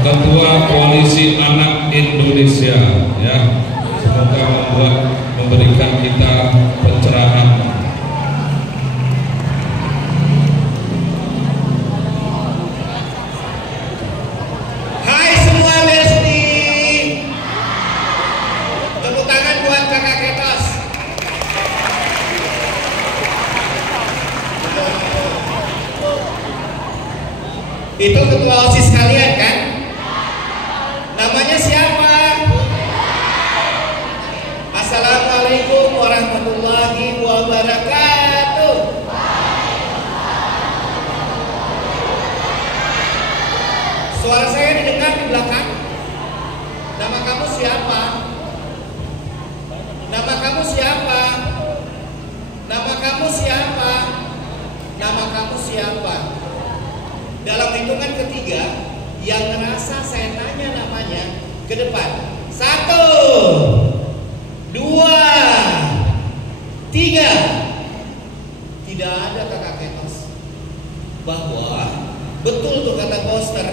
Ketua Koalisi Anak Indonesia, ya, semoga memberikan kita pencerahan. Hai semua Besti, tepuk tangan buat kakak Ketos. Itu ketua OSIS kalian kan? Namanya siapa? Assalamualaikum warahmatullahi wabarakatuh. Suara saya didengar di belakang. Nama kamu siapa? Nama kamu siapa? Nama kamu siapa? Nama kamu siapa? Dalam hitungan ketiga, yang ngerasa saya tanya namanya ke depan. 1, 2, 3. Tidak ada kakak Ketos. Bahwa betul tuh kata poster,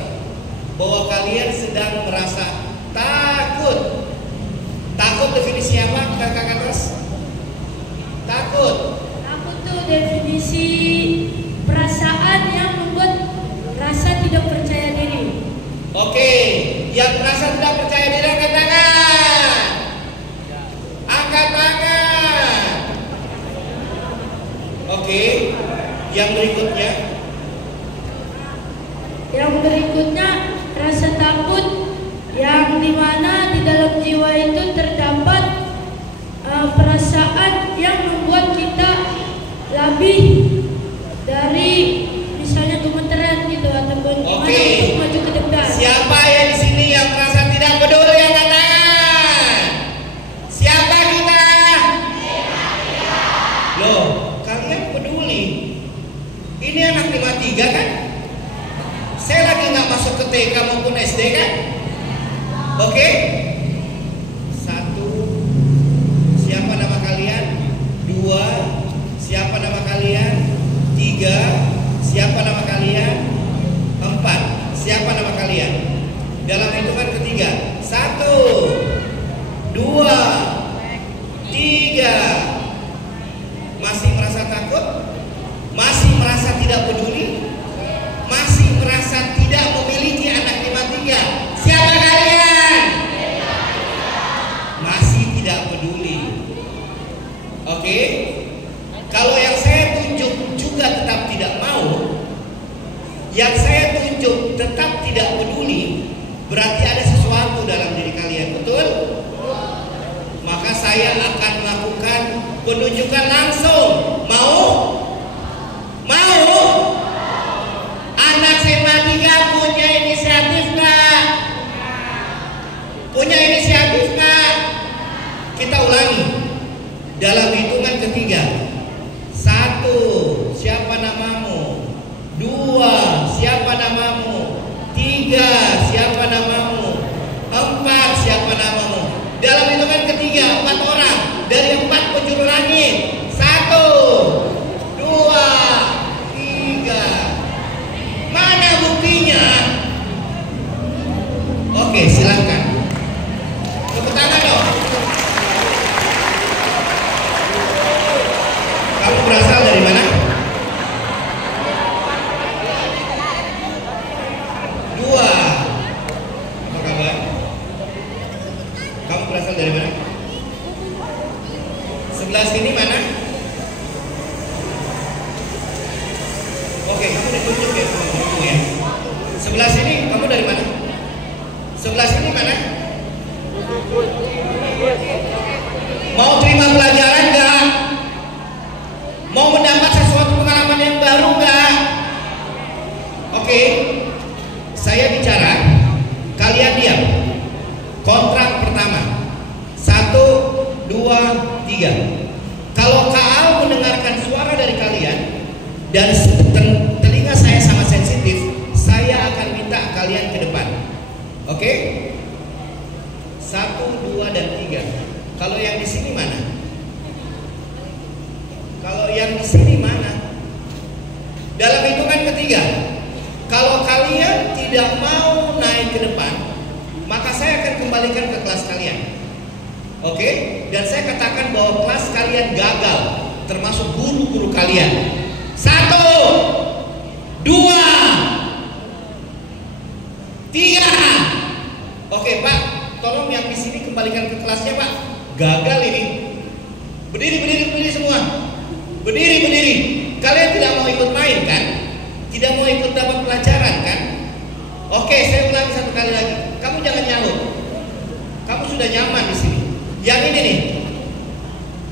bahwa kalian sedang merasa takut. Takut definisi apa kakak Ketos? Takut. Takut tuh definisi perasaan yang membuat rasa tidak percaya diri. Oke, yang merasa tidak percaya diri angkat tangan. Angkat tangan. Oke, yang berikutnya. Yang berikutnya rasa takut yang dimana di dalam jiwa itu terdapat perasaan yang membuat kita lebih dari misalnya gemeteran gitu ataupun Oke. untuk maju ke depan. Siapa yang di sini yang merasa tidak peduli angkat tangan? Siapa kita? Loh, kalian peduli. Ini anak 53 kan? Saya lagi nggak masuk ke TK maupun SD kan? Oke? 1, siapa nama kalian? 2, siapa nama kalian? 3, siapa nama kalian? 4, siapa nama kalian? Dalam hitungan ketiga. 1, 2, 3. Masih merasa takut? Masih merasa tidak peduli? Masih merasa tidak memiliki anak 53? Siapa kalian? Masih tidak peduli. Oke? Kalau yang saya tunjuk juga tetap tidak mau, yang saya tunjuk tetap tidak peduli, berarti ada sesuatu dalam diri kalian, betul? Maka saya akan melakukan penunjukan langsung. Mau? Mau? Anak SMA 3 punya inisiatif nggak? Punya inisiatif nggak? Kita ulangi. Dalam hitungan ketiga. 1, siapa namamu? 2, siapa namamu? 3, siapa namamu? 4, siapa namamu? Dalam hitungan ketiga, 4 orang dari 4 penjuru langit. 1, 2, 3. Mana buktinya? Oke, silakan. Tepuk tangan dong. Kamu berasal dari mana? 2. Apa kabar? Kamu berasal dari mana? Sebelah sini mana? Oke, kamu ditunjuk ya sama gurumu ya. Sebelah sini kamu dari mana? Sebelah sini mana? Mau terima pelajaran nggak? Mau mendapat sesuatu pengalaman yang baru nggak? Oke, saya bicara, kalian diam. Kontrak pertama. 1, 2, 3. Kalau Kak mendengarkan suara dari kalian dan telinga saya sangat sensitif, saya akan minta kalian ke depan. Oke? 1, 2, dan 3. Kalau yang di sini mana? Kalau yang di sini mana? Dalam hitungan ketiga, kalau kalian tidak mau naik ke depan, maka saya akan kembalikan ke kelas kalian. Oke? Dan saya katakan bahwa kelas kalian gagal, termasuk guru-guru kalian. 1, 2, 3. Oke, Pak, tolong yang di sini kembalikan ke kelasnya, Pak. Gagal ini. Berdiri semua. Berdiri. Kalian tidak mau ikut main kan? Tidak mau ikut dapat pelajaran kan? Oke, saya ulangi satu kali lagi. Kamu jangan nyalut. Kamu sudah nyaman di sini. Yang ini nih.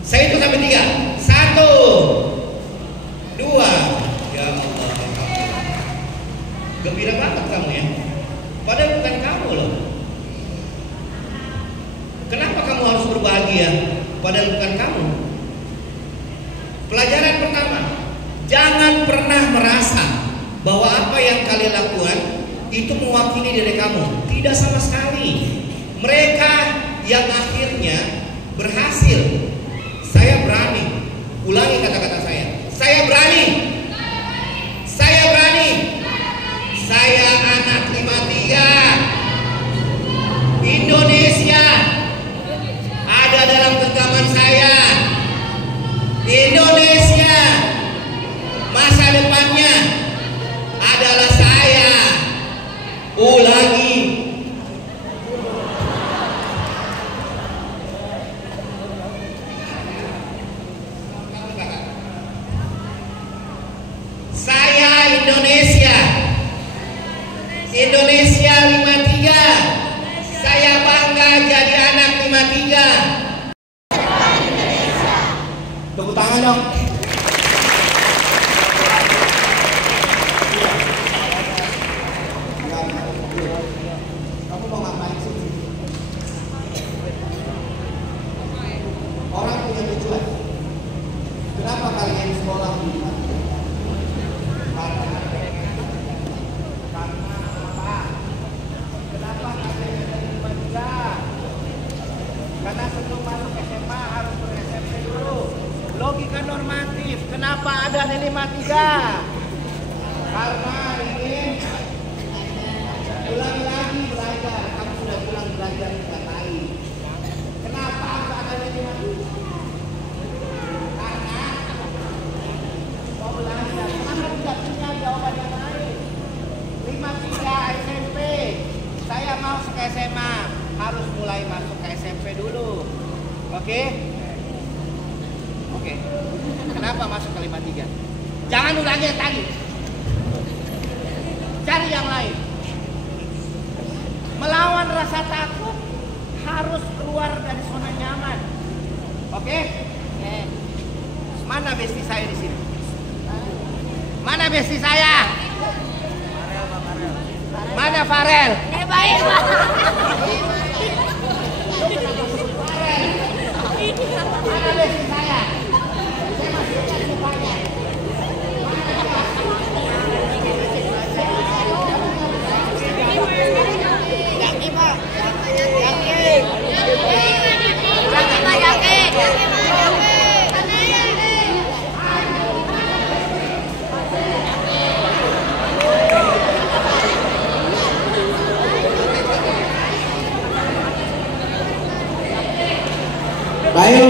Saya hitung sampai 3. 1, 2. Ya Allah. Gembira banget kamu ya. Padahal bukan kamu loh. Kenapa kamu harus berbahagia? Padahal bukan kamu. Pelajaran pertama, jangan pernah merasa bahwa apa yang kalian lakukan itu mewakili diri kamu. Tidak sama sekali. Mereka yang akhirnya berhasil. Saya berani. Ulangi kata-kata saya. Saya berani. Saya berani. Saya anak 53. Indonesia ada dalam genggaman saya. Indonesia masa depannya adalah saya. Ulangi. Saya Indonesia. Indonesia 53. Saya bangga jadi anak 53. Tepuk tangan dong. Kamu mau ngapain sih? Orang punya tujuan. Kenapa kalian sekolah di karena apa? Kenapa kalian jadi manusia? Karena sebelum masuk SMA harus ber-SMP dulu. Logika normatif. Kenapa ada nilai 53? Karena ingin ulang lagi belajar. Kamu sudah ulang belajar tiga kali. Kenapa ada nilai 53? Karena mau belajar. Kenapa tidak punya jawaban yang lain? 53 SMP. Saya mau ke SMA. Harus mulai masuk ke SMP dulu. Oke? Oke. Kenapa masuk ke 53? Jangan ulangi yang tadi. Cari yang lain. Melawan rasa takut harus keluar dari zona nyaman. Oke? Mana besti saya di sini? Mana besti saya? Mana Farel? Baik, Pak. Mana besti saya? Saya masih ingat mukanya. Yaki, Pak. Bayu.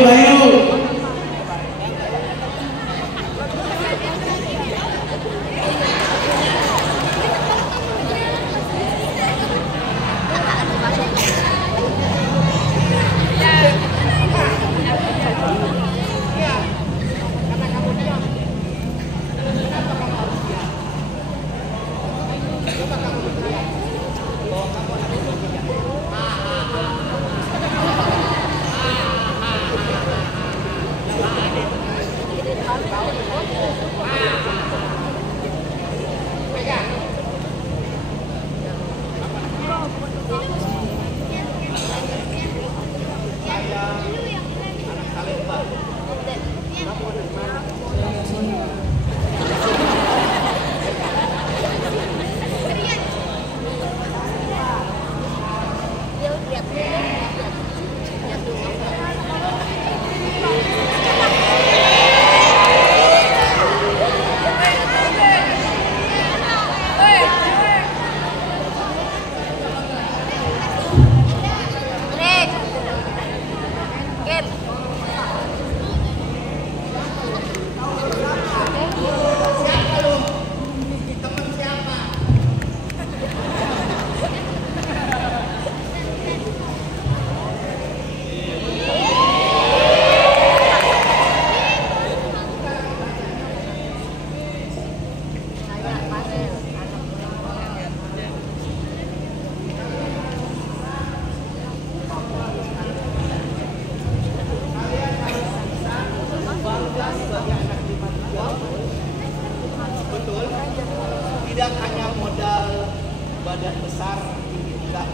Dia hanya modal badan besar, tinggi tegak,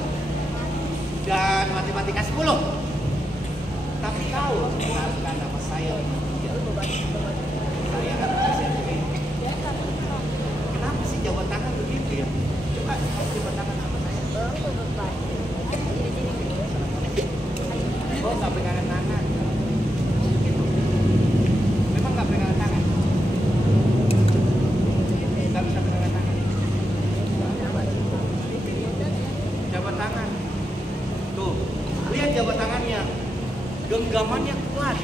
dan matematika 10. Tapi kau kenalkan nama saya. Saya kan SMP. Kenapa sih jabat tangan begitu ya? Coba jabat tangan sama saya. Oh, nggak pegangan tangan. Gitu. Memang nggak pegangan tangan. Nggak bisa pegangan tangan. Jabat tangan. Tuh, lihat jabat tangannya. Genggamannya kuat.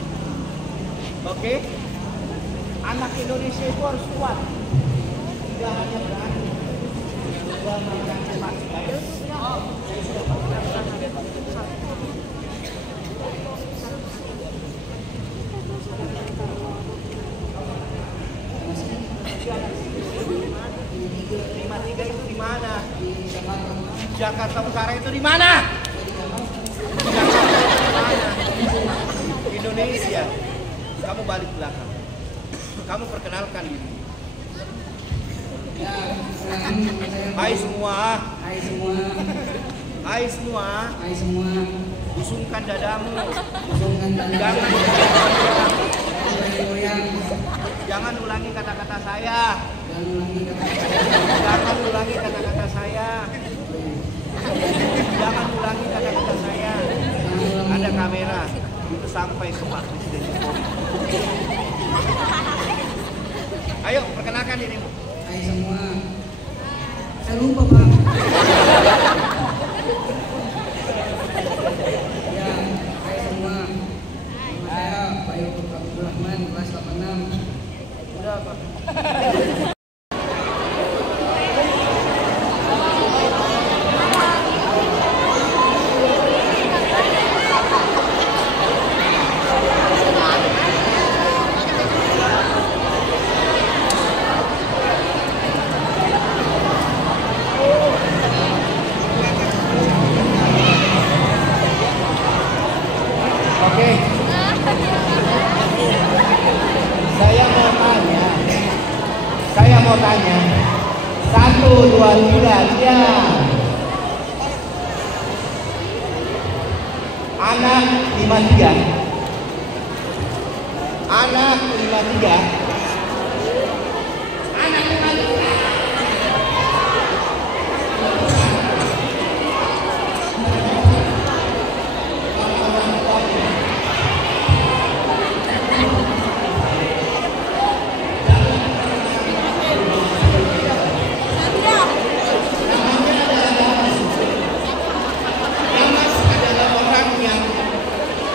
Oke? Anak Indonesia itu harus kuat. Tidak hanya berani. Tidak makan cepat. Saya sudah pakai tiga itu di mana? Jakarta Utara itu di mana? Indonesia. Kamu balik belakang. Kamu perkenalkan diri. Hai semua. Hai semua. Hai semua. Hai semua. Usungkan dadamu. Usungkan dadamu. Jangan ulangi kata-kata saya. Jangan ulangi kata-kata saya. Jangan ulangi kata-kata saya. Jangan ulangi kata-kata saya. Ada kamera. Itu sampai ke Pak Presiden Jokowi. Ayo, perkenalkan dirimu. Hai semua. Saya lupa, Pak. Ya, hai semua. Nama saya Pak Yusuf Abdul Rahman, kelas 86. Udah, Pak. Oke. Saya mau tanya. 1, 2, 3, diam. Anak 53. Anak 53. Anak 53.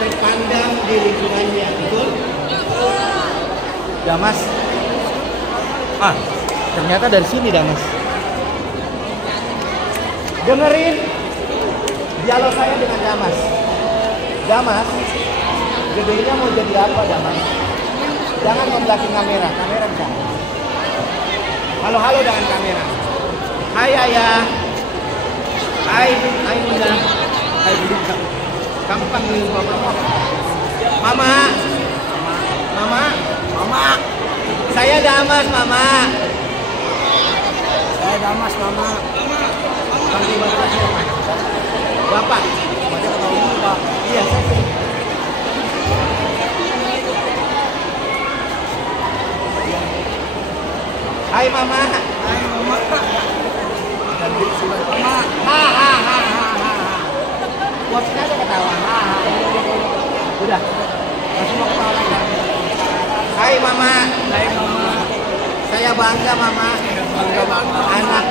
Terpandang di lingkungannya, betul? Damas. Ternyata dari sini Damas. Dengerin dialog saya dengan Damas. Damas, gedenya mau jadi apa Damas? Jangan membelakang kamera, kamera di sana. Halo-halo dengan kamera. Hai ayah. Hai bunda. Hai bunda. Kamu panggil mama. Mama. Mama. Mama. Saya Damas, Mama. Saya Damas, Mama. Panggil bapak siapa? Bapak. Bapak ketemu, Pak. Iya, saya. Hai Mama. Hai Mama. Mama. Ha. Buatin aja ketawa. Udah. Masih mau ketawa lagi. Hai Mama. Hai Mama. Saya bangga Mama. Bangga Mama. Anak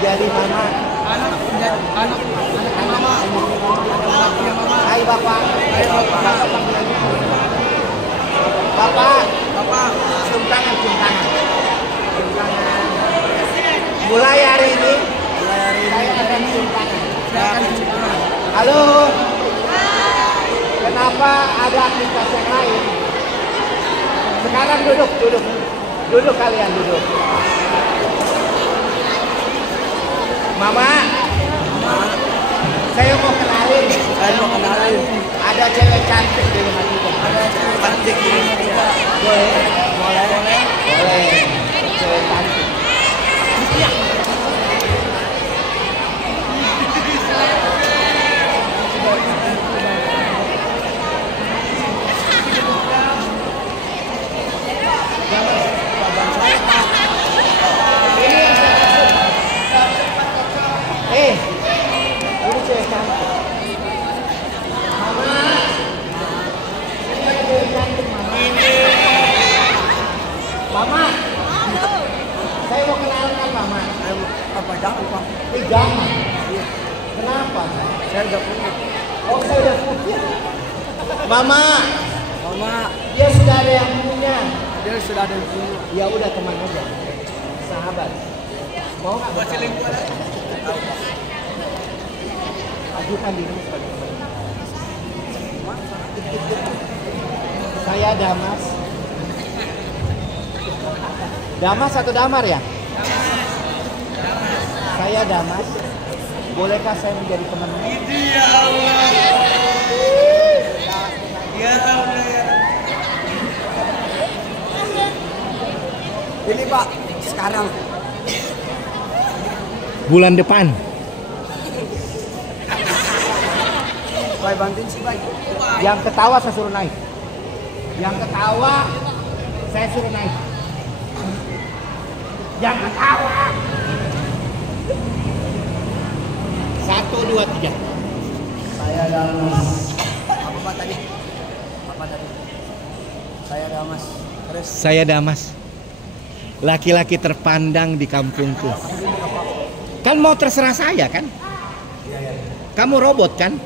jadi Mama. Anak Mama. Hai Bapak. Hai Bapak. Bapak. Cium tangan. Mulai hari ini saya akan cium tangan. Halo. Kenapa ada aktivitas yang lain? Sekarang duduk. Duduk kalian, duduk. Mama. Saya mau kenalin. Ada cewek cantik di rumah kita. Boleh. Cewek cantik. Mama, dia sudah ada yang punya. Dia sudah ada dulu. Ya udah teman aja, sahabat. Mau nggak bersahabat? Ajukan diri sebagai teman. Saya Damas. Damas atau Damar ya? Saya Damas. Bolehkah saya menjadi temanmu? Ya Allah. Ya Allah ya. Ini Pak, sekarang. Bulan depan. Baik bantuin sih baik. Yang ketawa saya suruh naik. Yang ketawa saya suruh naik. Yang ketawa. 1, 2, 3. Saya Damas. Apa Pak tadi? Apa tadi? Saya Damas. Terus Saya Damas. Laki-laki terpandang di kampungku. Kan mau terserah saya kan? Kamu robot kan?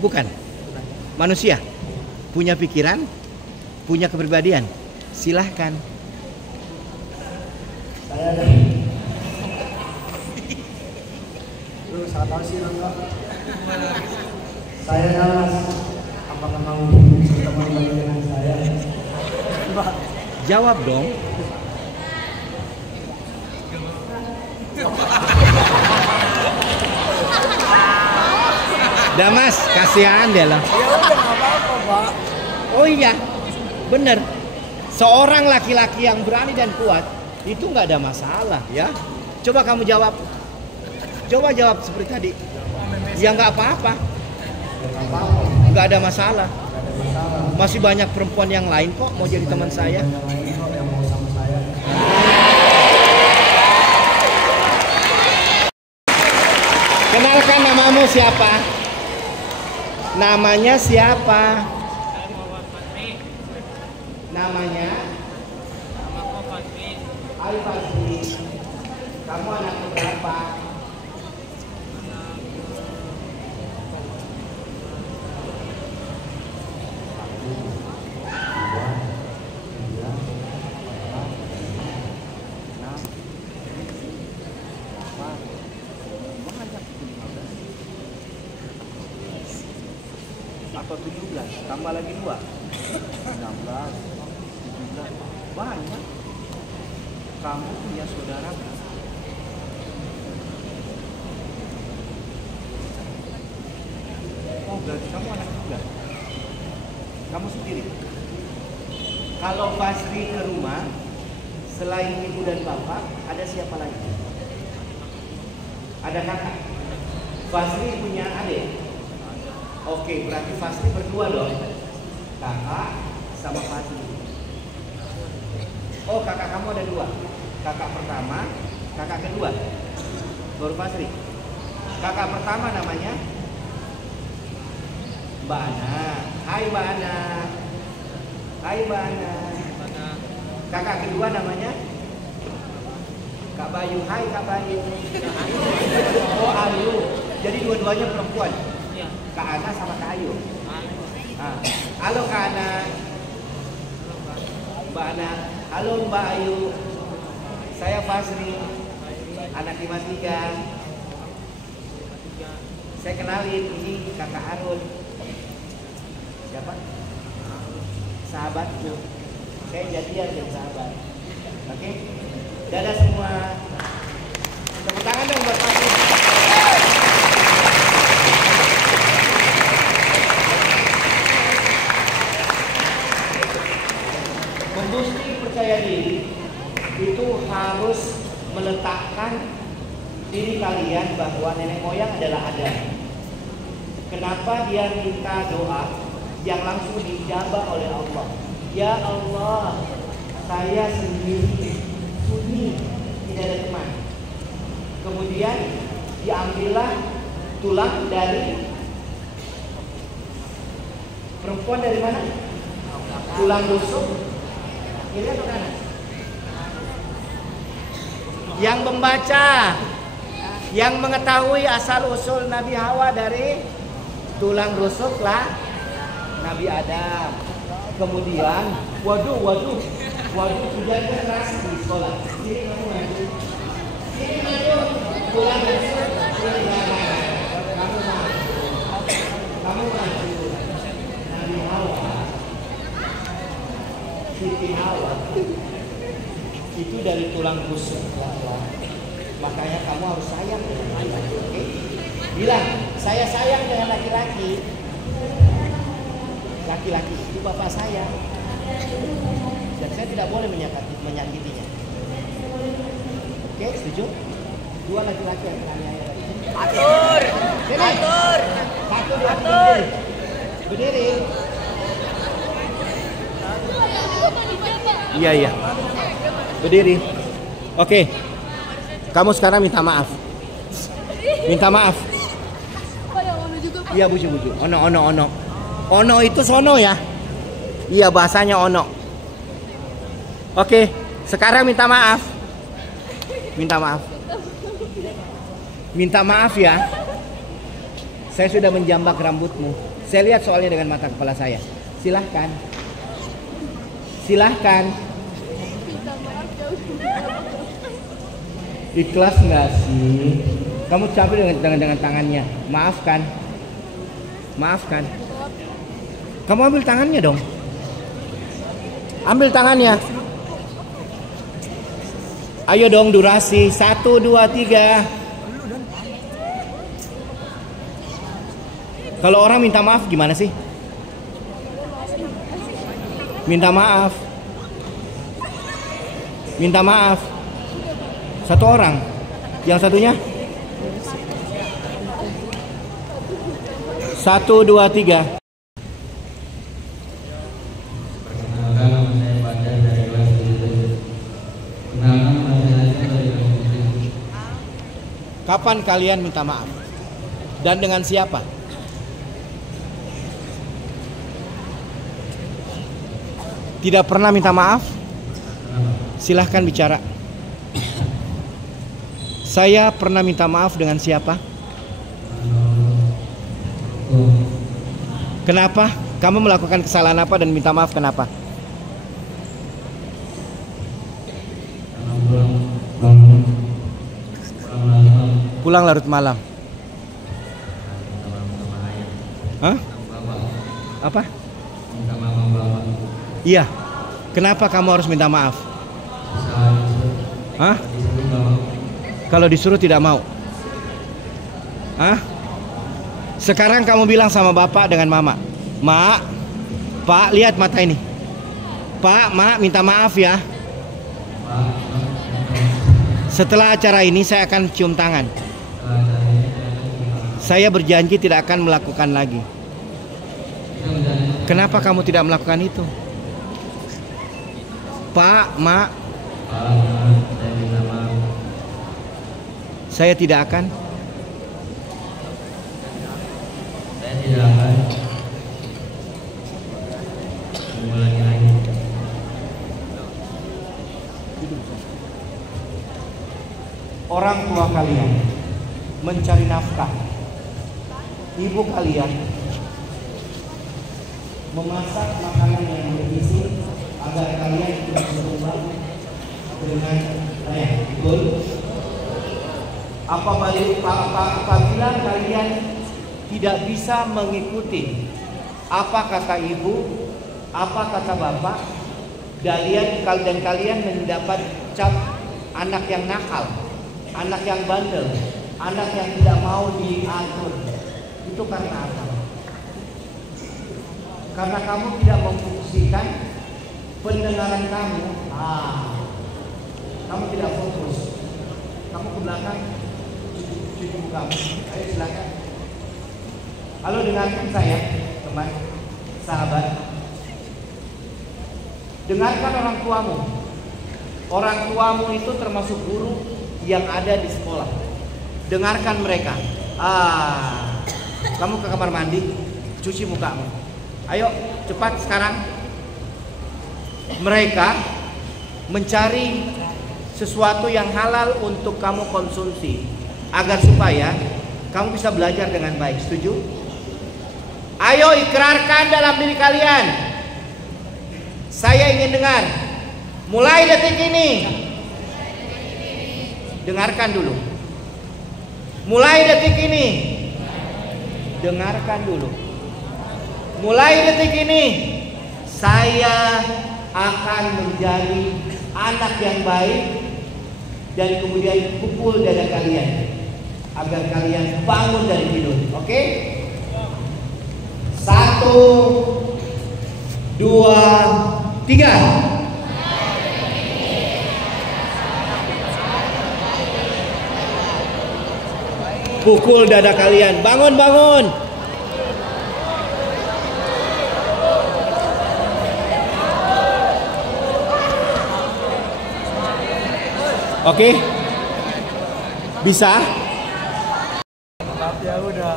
Bukan. Manusia. Punya pikiran, punya kepribadian. Silahkan. saya ada. Lu salah tahu sih enggak? Saya Damas. Apakah mau berteman lagi dengan saya? Jawab dong. Damas, kasihan deh lah. Ya udah nggak apa-apa Pak. Oh iya, bener. Seorang laki-laki yang berani dan kuat itu nggak ada masalah ya. Coba kamu jawab. Coba jawab seperti tadi. Ya nggak apa-apa. Nggak ada masalah. Masih banyak perempuan yang lain kok mau jadi teman saya. Yang mau sama saya. Kenalkan namamu siapa? Namanya siapa? Namanya? Hai Fazli. Kamu anak berapa? Atau 17, tambah lagi 2 16, 17, banyak. Kamu punya saudara kan? Oh berarti kamu anak juga. Kamu sendiri. Kalau Basri ke rumah, selain ibu dan bapak, ada siapa lagi? Ada kakak. Basri punya adik. Oke, berarti Fasli berdua dong. Kakak sama Fasli. Oh, kakak kamu ada 2. Kakak pertama, kakak kedua. Baru Fasli. Kakak pertama namanya Mbak Ana. Hai Mbak Ana. Hai Mbak Ana. Kakak kedua namanya Kak Bayu. Hai Kak Bayu. Oh, Ayu. Jadi dua-duanya perempuan. Kak Ana sama Kak Ayu. Halo Kak Ana. Mbak Ana. Halo Mbak Ayu. Saya Fasri, anak Dimas 3. Saya kenalin, ini Kakak Arun. Siapa? Sahabatku. Saya jadian dengan sahabat. Oke? Dadah semua. Tepuk tangan dong buat Fasri. Memboosting percaya diri itu harus meletakkan diri kalian bahwa nenek moyang adalah ada. Kenapa dia minta doa yang langsung dijabah oleh Allah? Ya Allah, saya sendiri sunyi, tidak ada teman. Kemudian diambillah tulang dari perempuan dari mana? Tulang rusuk. Kiri atau kanan? Yang membaca, yang mengetahui asal usul Nabi Hawa dari tulang rusuk Nabi Adam. Kemudian, waduh, hujan deras di sekolah. Sini kamu maju. Pulang dari sekolah. Kamu maju. Nabi Hawa, Siti Hawa, itu dari tulang rusuk. Makanya kamu harus sayang dengan dia. Okay? Bilang, saya sayang dengan laki-laki. Laki-laki itu bapak saya. Dan saya tidak boleh menyakitinya. Oke, setuju? Dua laki-laki yang menganiaya. Atur. Atur. Satu, dua, tiga. Berdiri. Iya. Berdiri. Oke. Kamu sekarang minta maaf. Minta maaf. Iya, buju. Ono. Ono itu sono ya. Iya, bahasanya ono. Oke, sekarang minta maaf. Minta maaf ya. Saya sudah menjambak rambutmu. Saya lihat soalnya dengan mata kepala saya. Silahkan. Ikhlas nggak sih? Kamu capek dengan tangannya. Maafkan. Kamu ambil tangannya dong. Ambil tangannya. Ayo dong, durasi 1, 2, 3. Kalau orang minta maaf gimana sih? Minta maaf. Satu orang. Yang satunya? 1, 2, 3. Kapan kalian minta maaf? Dan dengan siapa? Tidak pernah minta maaf? Silahkan bicara. Saya pernah minta maaf dengan siapa? Kenapa? Kamu melakukan kesalahan apa dan minta maaf kenapa? Pulang larut malam. Hah? Apa? Iya. Kenapa kamu harus minta maaf? Hah? Kalau disuruh tidak mau. Hah? Sekarang kamu bilang sama bapak dengan mama, "Mak, Pak, lihat mata ini. Pak, Mak, minta maaf ya. Setelah acara ini saya akan cium tangan. Saya berjanji tidak akan melakukan lagi." Kenapa kamu tidak melakukan itu? Pak, Mak, saya tidak akan. Mengulangi lagi. Orang tua kalian mencari nafkah. Ibu kalian memasak makanan yang bergizi agar kalian tidak berubah dengan layak. Betul? Apabila kalian tidak bisa mengikuti apa kata ibu, apa kata bapak, dan kalian mendapat cap anak yang nakal, anak yang bandel, anak yang tidak mau diatur. Itu karena apa? Karena kamu tidak memfungsikan pendengaran kamu. Kamu tidak fokus. Kamu ke belakang, cuci kamu. Ayo silakan. Halo, dengarkan saya, teman, sahabat. Dengarkan orang tuamu. Orang tuamu itu termasuk guru yang ada di sekolah. Dengarkan mereka. Kamu ke kamar mandi, cuci mukamu. Ayo, cepat sekarang. Mereka mencari sesuatu yang halal untuk kamu konsumsi agar supaya kamu bisa belajar dengan baik. Setuju? Ayo ikrarkan dalam diri kalian. Saya ingin dengar. Mulai detik ini. Dengarkan dulu. Mulai detik ini. Dengarkan dulu. Mulai detik ini saya akan menjadi anak yang baik dan kemudian pukul dada kalian agar kalian bangun dari tidur. Oke? 1, 2, 3. Pukul dada kalian. Bangun, bangun. Oke? Bisa? Maaf ya, udah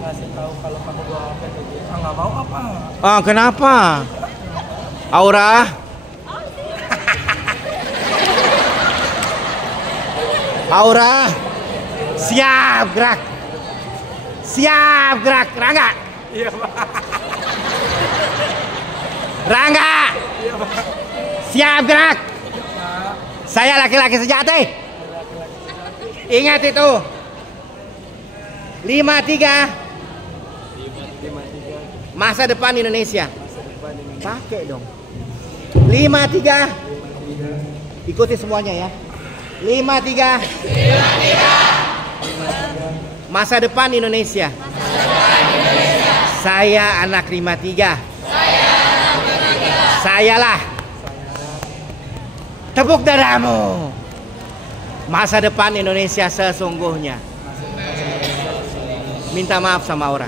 ngasih tahu kalau kamu bawa HP gitu. Nggak mau apa? Ah, kenapa? Aura? Aura? Siap gerak. Siap gerak. Rangga. Iya, Pak. Rangga. Iya, Pak. Siap gerak. Saya laki-laki sejati. Ingat itu. 53. Masa depan Indonesia. Pakai dong. 53. Ikuti semuanya ya. 53. Masa depan Indonesia. Saya anak 53. Sayalah. Tepuk dadamu. Masa depan Indonesia sesungguhnya. Minta maaf sama Aura.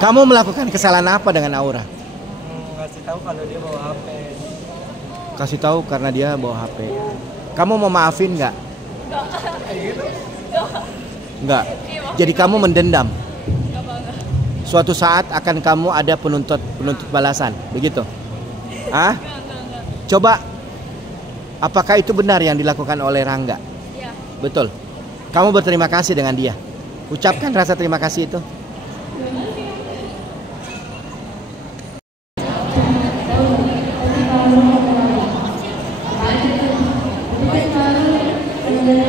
Kamu melakukan kesalahan apa dengan Aura? Kasih tahu kalau dia bawa HP. Kasih tahu karena dia bawa HP. Kamu mau maafin nggak? Nggak. Jadi kamu mendendam. Suatu saat akan kamu ada penuntut balasan, begitu? Ah? Coba, apakah itu benar yang dilakukan oleh Rangga? Iya. Betul. Kamu berterima kasih dengan dia. Ucapkan rasa terima kasih itu. Tidak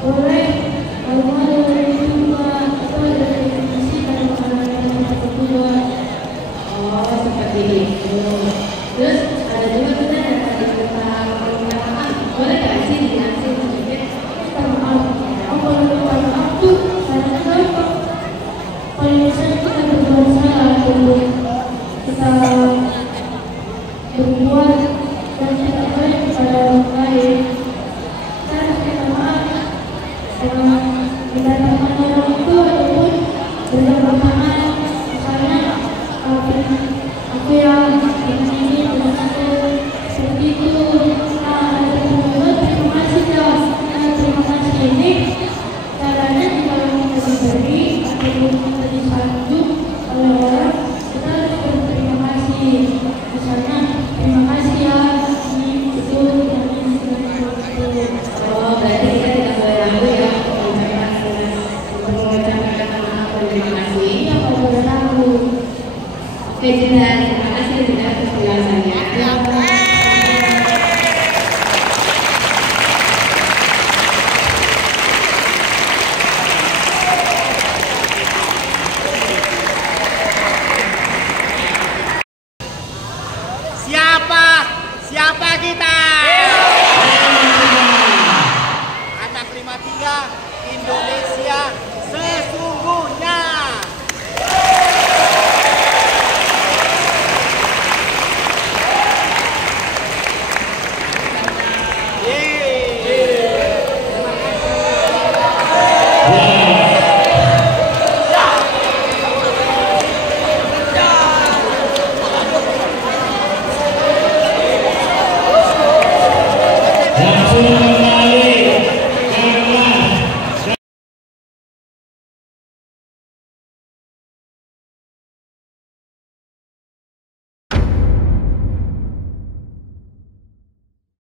boleh kita disanjung oleh orang, kita harus berterima kasih. Misalnya, terima kasih ya, ini itu yang ini itu. Oh, berarti kita tidak boleh ragu ya untuk mengucapkan kata maaf dan terima kasih. Iya, kalau boleh ragu. Oke, jelas.